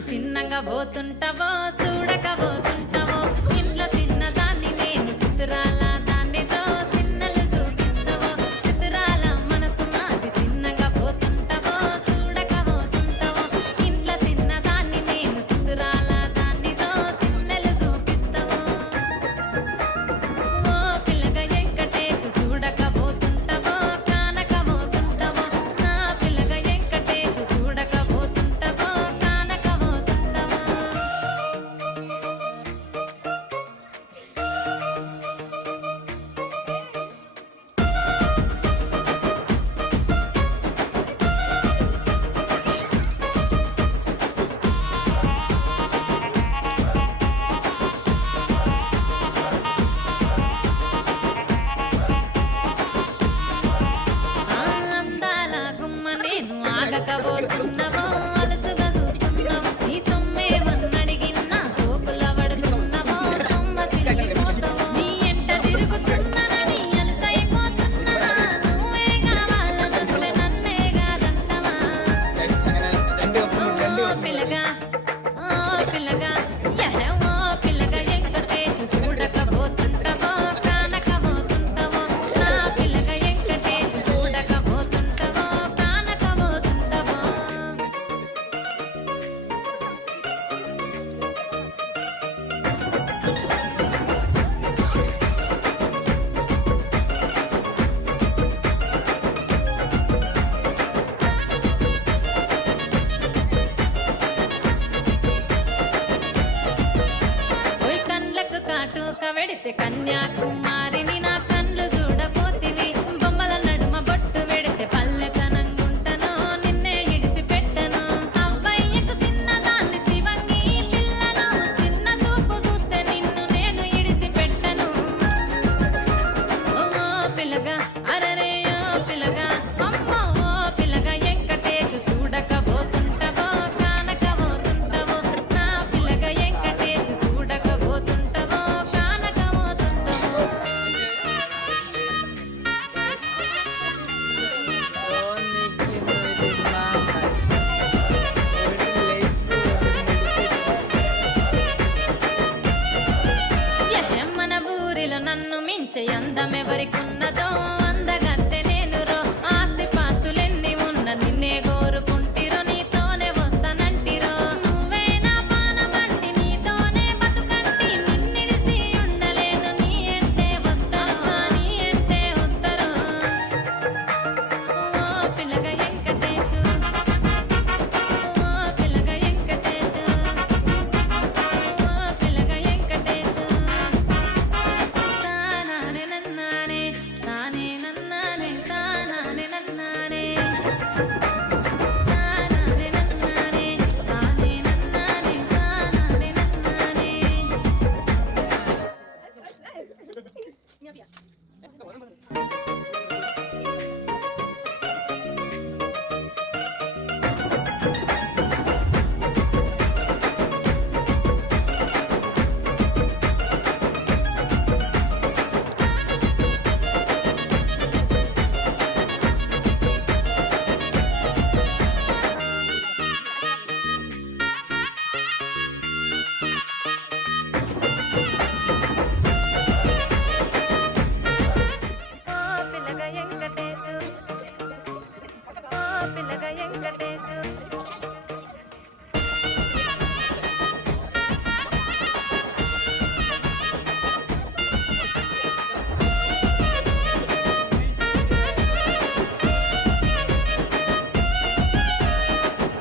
నాది చిన్నగా పోతుంటావో చూడకపోతుంటావో ఇంట్లో చిన్నదాన్ని నేను చిత్రాల దాన్నితో చిన్నలు చూపిస్తావో చిత్రాల మనసు నాది చిన్నగా పోతుంటావో చూడకపోతుంటావో ఇంట్లో చిన్నదాన్ని నేను చిత్రాల దాన్నితో చిన్నలు చూపిస్తావో ఓ పిల్లగా వెంకటేశు చూడకపోతుంటావో కానకపోతుంటావో నా పిల్లగా వెంకటేశు చూడకపోతుంటావో కానకపోతుంటావో అందాల గుమ్మ నేను ఆగకపోతున్నావో అలసుగా చూస్తున్నావో నీ సొమ్మేమన్నడిగిన్నా సోకుల పడుతున్నావో సొమ్మ సిరిగిపోతావో నీ ఎంట తిరుగుతున్నానని అలసైపోతున్నానా నువ్వే కావాలనొస్తే నన్నే కాదంటవా ఓ పిల్లగా ఓ పిల్లగా ఓ పిల్లగా వెంకటేశు చూడకపోతుంటావో కానకపోతుంటావో నా పిల్లగా వెంకటేశు చూడకపోతుంటావో కానకపోతుంటావో ఓయ్ కండ్లకు కాటుక వెడితే కన్యాకుమారిని నా కండ్లు చూడపోతివి బొమ్మల నడుమ బొట్టు వెడితే పల్లెతనంగుంటను నిన్నే ఇడిసి పెట్టను అవ్వయ్యకు చిన్నదాన్ని శివంగి పిల్లను చిన్న చూపు చూస్తే నిన్ను నేను ఇడిసి పెట్టను ఓ పిల్లగా అరరే ఓ పిల్లగా అమ్మో ఓ పిల్లగా వెంకటేశు చూడకపోతుంటావో కానకపోతుంటావో నా పిల్లగా వెంకటేశు చూడకపోతుంటావో కానకపోతుంటావో మన ఊరిలో నన్ను మించే అందమెవరికున్నదో అందగత్తె నేను రో ఆస్తి పాస్తులెన్ని ఉన్న నిన్నే కోరుకుంటిరో నీతోనే వస్తానంటిరో నువ్వే నా పానమంటి నీతోనే బతుకంటి నిన్నిడిసి ఉండలేను నీ ఎంటే వస్తాను నీ ఎంటే వస్తారు ఓ పిల్లగా వెంకటేశు ఓ పిల్లగా వెంకటేశు ఓ పిల్లగా వెంకటేశు తానానే నన్నానే తానే నన్నానే తానానే నన్నానే తానానే నన్నానే తానే నన్నానే తానానే నన్నానే ఓ పిల్లగా వెంకటేశు ఓ పిల్లగా వెంకటేశు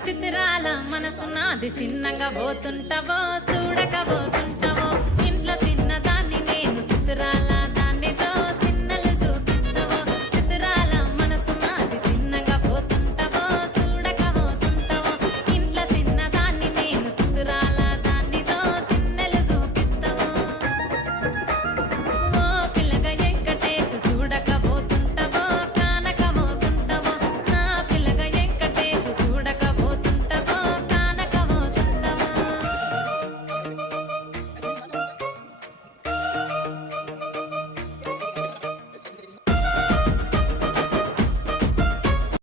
చిత్రాల మనసు నాది చిన్నగా పోతుంటావో చూడకపోతుంటావో